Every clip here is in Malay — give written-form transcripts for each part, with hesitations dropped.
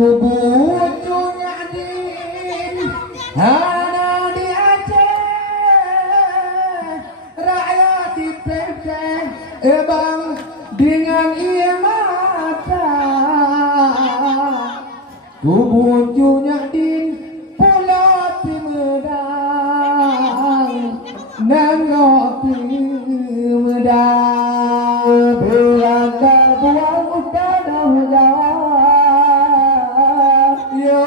Kubucunya din Hana di Aceh Rakyat di PP Bang dengan ia mata Kubucunya din Pulau Timedang Nengok Timedang Belanda buang utara hujan Yo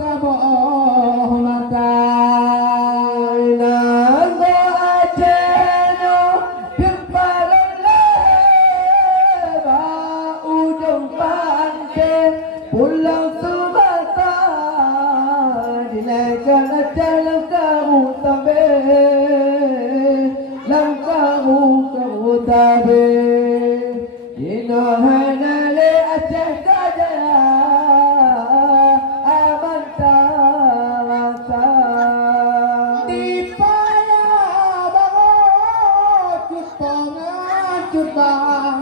kaboh mata Nengok Aceh no Depan leba Ujung pantai Pulau Sumatera Dinaikkan jalan kamu tabe Langkamu kamu tabe Inohana le Aceh Kajaya Aman tawasa Di payah bangun Cutbang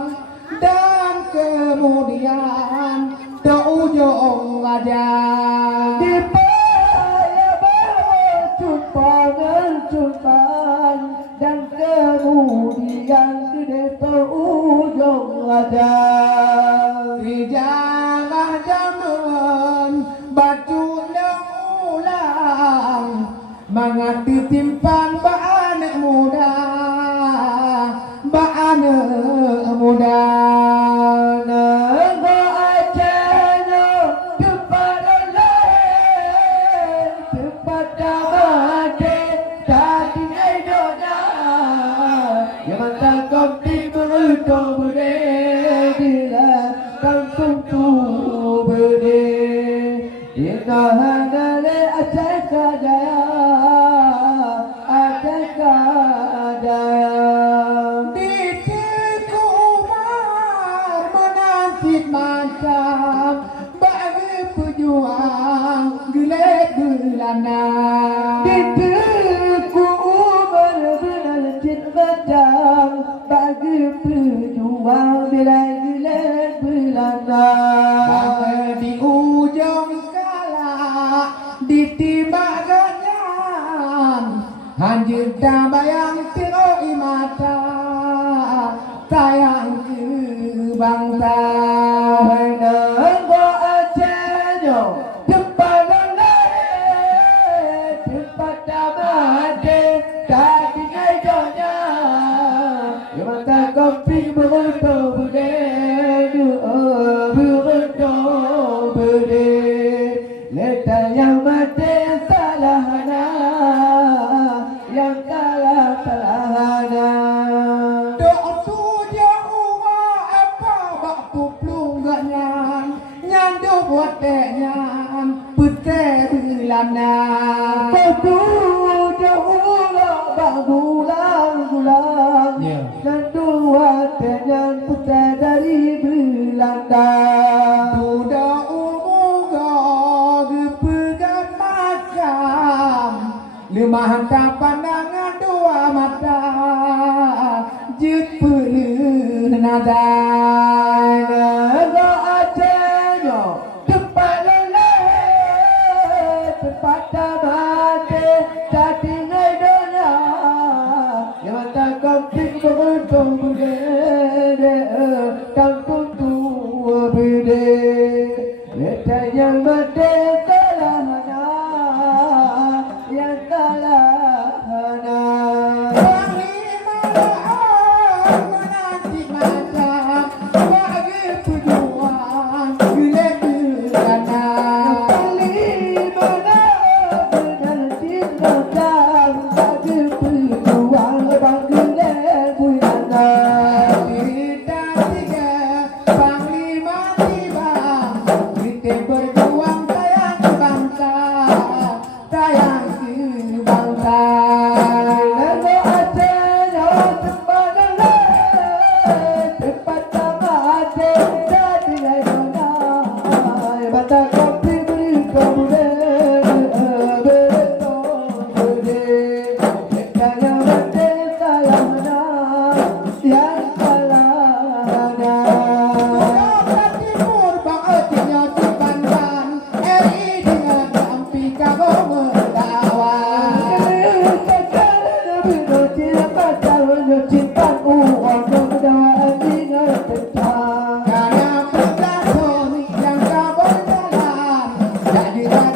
Dan kemudian ke ujung wajah Di payah bangun Cutbang Dan kemudian ke ujung wajah Di jangan jaman batu ulang Mengati timpan anak muda anak muda Nengok Aceh no tempat oleh tempat damai tadi aidonya yang mata kopi berutang berdela kampung tu berdela Inohana le Aceh Kajaya Aceh Kajaya macam bagi pejuang gelap gelana diteku berbelanjit macam bagi pejuang gelap gelana di ujung kala ditimbak ganyan hanjir dambayang tiroi mata sayang ke bangsa Nengok Aceh no tempat leleh tempat damai tadi aidonya yang mata kopi beruntung beruntung letak yang mati salahana yang salahana Watehnyan putih bilana Padu jauh bulan Dan dua watehnyan putih dari Belanda Duda umuga gepegan macam Lima hantar pandangan dua mata Jut penuh nada Nengok Aceh no tempat leleh tempat damai tadi aidonya yang mata kopi beruntung berde kampung tua berde letak yang mati salahana yang salahana Berjuang sayang Jadi